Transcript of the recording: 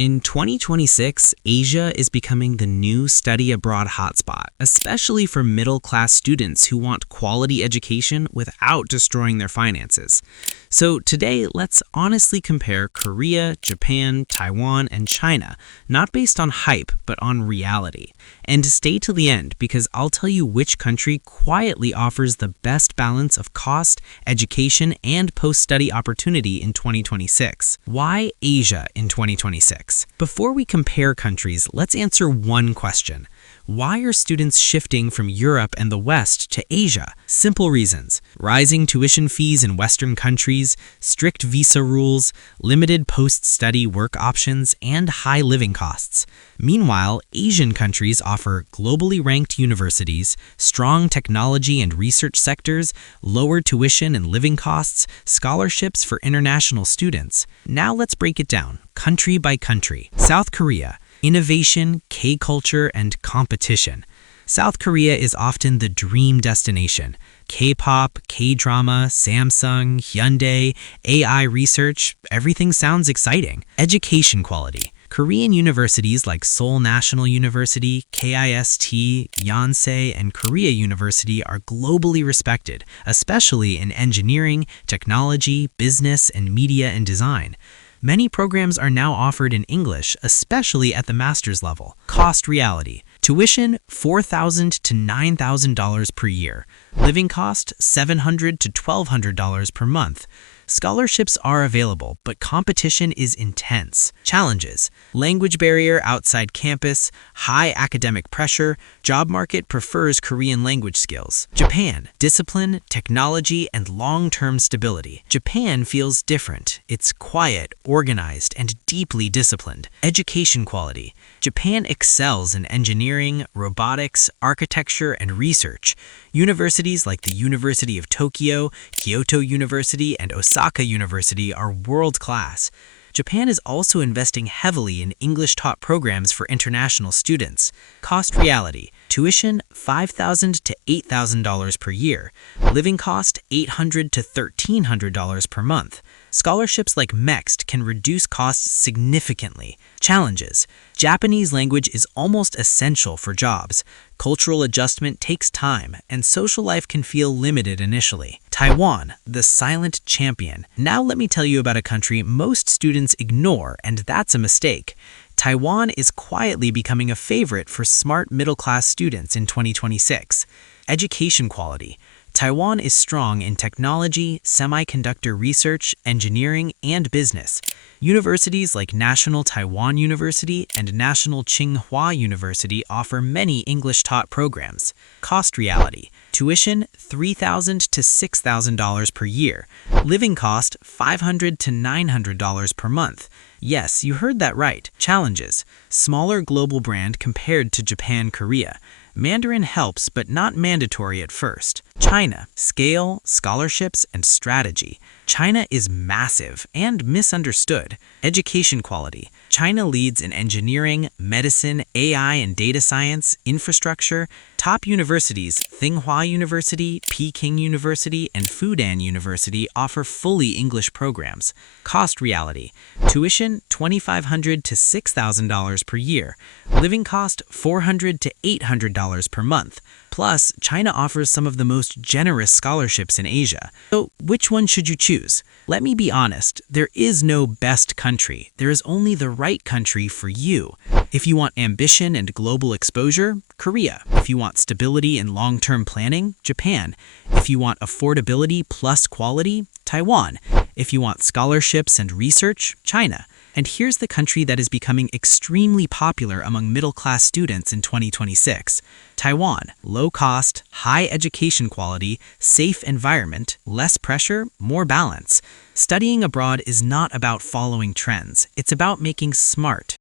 In 2026, Asia is becoming the new study abroad hotspot, especially for middle-class students who want quality education without destroying their finances. So today, let's honestly compare Korea, Japan, Taiwan, and China, not based on hype, but on reality. And stay till the end because I'll tell you which country quietly offers the best balance of cost, education, and post-study opportunity in 2026. Why Asia in 2026? Before we compare countries, let's answer one question. Why are students shifting from Europe and the West to Asia? Simple reasons: rising tuition fees in Western countries, strict visa rules, limited post-study work options, and high living costs. Meanwhile, Asian countries offer globally ranked universities, strong technology and research sectors, lower tuition and living costs, scholarships for international students. Now let's break it down, country by country. South Korea. Innovation, K-culture, and competition. South Korea is often the dream destination. K-pop, K-drama, Samsung, Hyundai, AI research, everything sounds exciting. Education quality. Korean universities like Seoul National University, KIST, Yonsei, and Korea University are globally respected, especially in engineering, technology, business, and media and design. Many programs are now offered in English, especially at the master's level. Cost reality. Tuition, $4,000 to $9,000 per year. Living cost, $700 to $1,200 per month. Scholarships are available, but competition is intense. Challenges: language barrier outside campus, high academic pressure, job market prefers Korean language skills. Japan: discipline, technology, and long-term stability. Japan feels different. It's quiet, organized, and deeply disciplined. Education quality. Japan excels in engineering, robotics, architecture, and research. Universities like the University of Tokyo, Kyoto University, and Osaka University are world-class. Japan is also investing heavily in English-taught programs for international students. Cost reality. Tuition, $5,000 to $8,000 per year. Living cost, $800 to $1,300 per month. Scholarships like MEXT can reduce costs significantly. Challenges: Japanese language is almost essential for jobs. Cultural adjustment takes time, and social life can feel limited initially. Taiwan, the silent champion. Now let me tell you about a country most students ignore, and that's a mistake. Taiwan is quietly becoming a favorite for smart middle-class students in 2026. Education quality. Taiwan is strong in technology, semiconductor research, engineering, and business. Universities like National Taiwan University and National Tsinghua University offer many English-taught programs. Cost reality. Tuition, $3,000 to $6,000 per year. Living cost, $500 to $900 per month. Yes, you heard that right. Challenges: smaller global brand compared to Japan, Korea. Mandarin helps, but not mandatory at first. China: scale, scholarships, and strategy. China is massive and misunderstood. Education quality. China leads in engineering, medicine, AI and data science, infrastructure. Top universities, Tsinghua University, Peking University, and Fudan University offer fully English programs. Cost reality. Tuition, $2,500 to $6,000 per year. Living cost, $400 to $800 per month. Plus, China offers some of the most generous scholarships in Asia. So, which one should you choose? Let me be honest, there is no best country. There is only the right country for you. If you want ambition and global exposure, Korea. If you want stability and long-term planning, Japan. If you want affordability plus quality, Taiwan. If you want scholarships and research, China. And here's the country that is becoming extremely popular among middle-class students in 2026. Taiwan: low cost, high education quality, safe environment, less pressure, more balance. Studying abroad is not about following trends. It's about making smart,